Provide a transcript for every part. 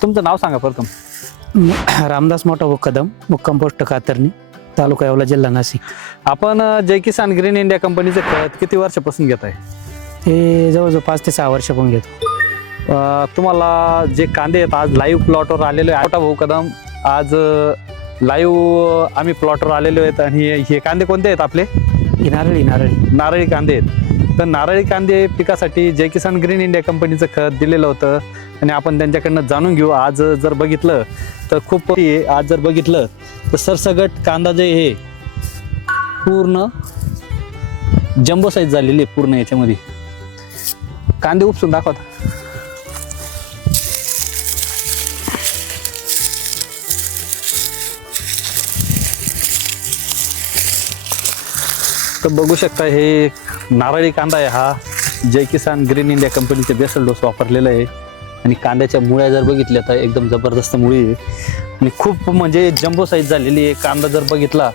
तुमचं नाव सांगा प्रथम. रामदास मोठा कदम, मुक्काम पोस्ट कातरणी, तालुका येवला, जिल्हा नाशिक. आपण जय किसान ग्रीन इंडिया कंपनीचे खत किती वर्षापासून घेत आहे? हे जवळजवळ 5 ते 6 वर्षापासून घेतो. तुम्हाला जे कांदे आहेत आज लाईव्ह प्लॉटवर आलेले आहे. मोठा भाऊ कदम आज लाईव्ह आम्ही प्लॉटवर आलेलो आहेत. आणि हे कांदे कोणते आहेत आपले? ही नारळी कांदे आहेत. तर नारळी कांदे पिकासाठी जय किसान ग्रीन इंडिया कंपनीचं खत दिलेलं होतं आणि आपण त्यांच्याकडनं जाणून घेऊ. आज जर बघितलं तर खूप आज जर बघितलं तर सरसगट कांदा जे हे पूर्ण जम्बो साईज झालेली आहे. पूर्ण याच्यामध्ये कांदे उपसून दाखवता. तर बघू शकता हे नारळी कांदा आहे. हा जय किसान ग्रीन इंडिया कंपनीचे बेसल डोस वापरलेला आहे. आणि कांद्याच्या मुळ्या जर बघितल्या तर एकदम जबरदस्त मुळी आहे आणि खूप म्हणजे जम्बो साईज झालेली आहे. कांदा जर बघितला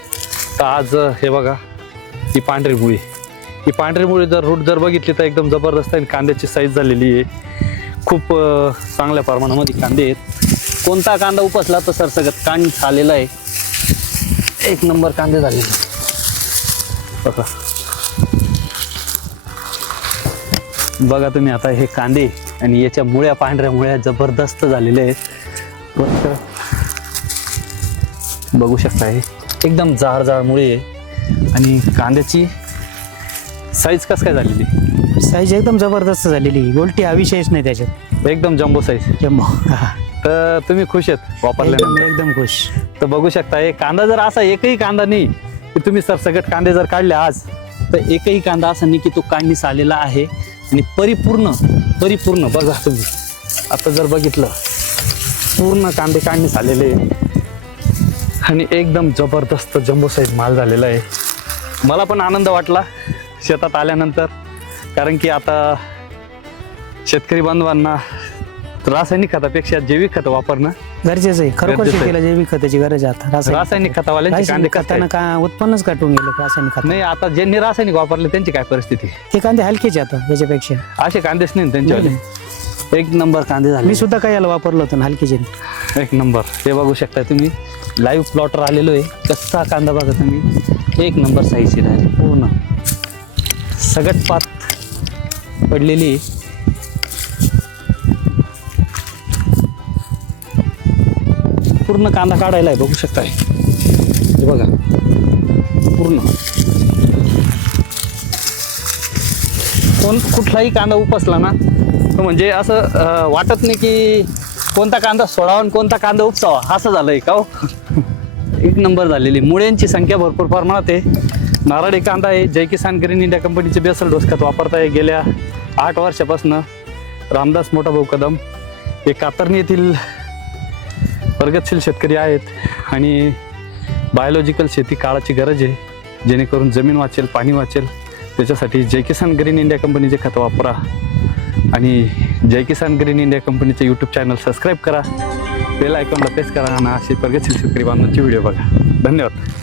तर आज हे बघा ही पांढरी मुळी जर रूट जर बघितली तर एकदम जबरदस्त आहे. कांद्याची साईज झालेली आहे. खूप चांगल्या प्रमाणामध्ये कांदे आहेत. कोणता कांदा उपसला तर सरसगट कांड झालेला आहे. एक नंबर कांदे झालेले बघा तुम्ही आता हे कांदे आणि याच्या मुळ्या, पांढऱ्या मुळ्या जबरदस्त झालेल्या आहेत. बघू शकता हे एकदम जाड मुळे आहे. आणि कांद्याची साईज कसं काय झालेली? साईज एकदम जबरदस्त झालेली. गोलटी हा विषयच नाही त्याच्यात. एकदम जम्बो साईज. जम्बो. तर तुम्ही खुश आहेत वापरल्यानंतर? एकदम खुश. तर बघू शकता हे कांदा जर असा एकही कांदा नाही की तुम्ही सरसगट कांदे जर काढले आज तर एकही कांदा असा नाही की तो काढणीस आलेला आहे. आणि परिपूर्ण बघा तुम्ही आता जर बघितलं पूर्ण कांदे काढणीस आलेले आणि एकदम जबरदस्त जम्बो साईज माल झालेला आहे. मला पण आनंद वाटला शेतात आल्यानंतर, कारण की आता शेतकरी बांधवांना रासायनिक खतापेक्षा जैविक खत वापरणं गरजेचं आहे. खरोखर गरजेचं आहे. शेतीला जैविक खताची गरज आहे आता. रासायनिक खतावाल्यांचे कांदे कसं खतानं का उत्पन्नच काटून गेलं रासायनिक खत. नाही, आता ज्यांनी रासायनिक वापरले त्यांची काय परिस्थिती? ते कांदे हलकेच आता याच्यापेक्षा. असे कांदेच नाही त्यांच्यावाले. एक नंबर कांदे झाले. मी सुद्धा काय याला वापरलं होतं हलकेचे. एक नंबर. हे बघू शकता तुम्ही लाईव्ह प्लॉटवर आलेलो आहे. कच्चा कांदा बघा तुम्ही. एक नंबर साईजची झाली. पूर्ण सगळ्यात पात पडलेली. पूर्ण कांदा काढायला आहे. बघू शकताय हे बघा पूर्ण. कुठलाही कांदा उपसला ना तर म्हणजे असं वाटत नाही की कोणता कांदा सोडावा आणि कोणता कांदा उपसावा, असं झालंय का हो. एक नंबर झालेली. मुळ्यांची संख्या भरपूर प्रमाणात आहे. नारळी कांदा आहे. जय किसान ग्रीन इंडिया कंपनीचे बेसल डोस खत वापरताय गेल्या 8 वर्षापासून. रामदास मोठा भाऊ कदम हे कातरणी येथील प्रगतशील शेतकरी आहेत. आणि बायोलॉजिकल शेती काळाची गरज आहे, जेणेकरून जमीन वाचेल, पाणी वाचेल. त्याच्यासाठी जय किसान ग्रीन इंडिया कंपनीचे खत वापरा. आणि जय किसान ग्रीन इंडिया कंपनीचे यूट्यूब चॅनल सबस्क्राईब करा, बेल आयकॉनला प्रेस करा आणि अशी प्रगतशील शेतकरी बांधवांची व्हिडिओ बघा. धन्यवाद.